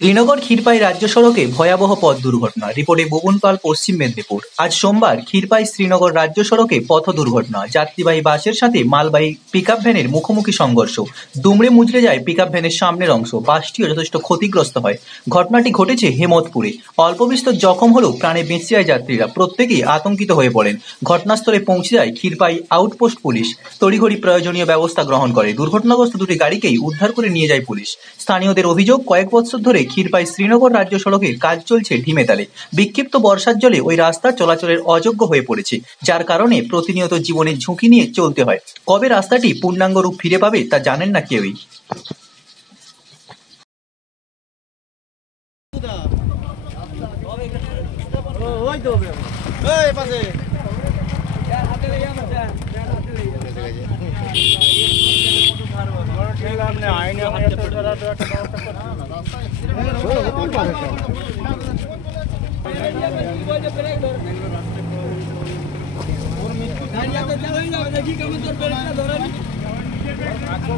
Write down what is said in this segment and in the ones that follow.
শ্রীনগর ক্ষীরপাই রাজ্য সড়কে ভয়াবহ পথ দুর্ঘটনা। রিপোর্টে বুবুন পাল, পশ্চিম মেদিনীপুর। আজ সোমবার ক্ষীরপাই শ্রীনগর রাজ্য সড়কে পথ দুর্ঘটনা। যাত্রীবাহী বাসের সাথে মালবাহী পিকআপ ভ্যানের মুখোমুখি সংঘর্ষ। দুমড়ে মুচড়ে যায় পিকআপ ভ্যানের সামনের অংশ। বাসটিও যথেষ্ট ক্ষতিগ্রস্ত হয়। ঘটনাটি ঘটেছে হেমতপুরে। অল্প বিস্তর জখম হলেও প্রাণে বেঁচে যায় যাত্রীরা। প্রত্যেকেই আতঙ্কিত হয়ে পড়েন। ঘটনাস্থলে পৌঁছে যায় ক্ষীরপাই আউটপোস্ট পুলিশ। তড়িঘড়ি প্রয়োজনীয় ব্যবস্থা গ্রহণ করে। দুর্ঘটনাগ্রস্ত দুটি গাড়িকেই উদ্ধার করে নিয়ে যায় পুলিশ। স্থানীয়দের অভিযোগ, কয়েক বছর ধরে ক্ষীরপাই শ্রীনগর রাজ্য সড়কের কাজ চলছে ঢিমেতালে। বিক্ষিপ্ত বর্ষার জলে ওই রাস্তা চলাচলের অযোগ্য হয়ে পড়েছে, যার কারণে প্রতিনিয়ত জীবনের ঝুঁকি নিয়ে চলতে হয়। কবে রাস্তাটি পূর্ণাঙ্গ রূপ ফিরে পাবে তা জানেন না কেউই।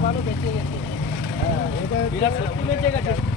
ভালো বেঁচে গেছে।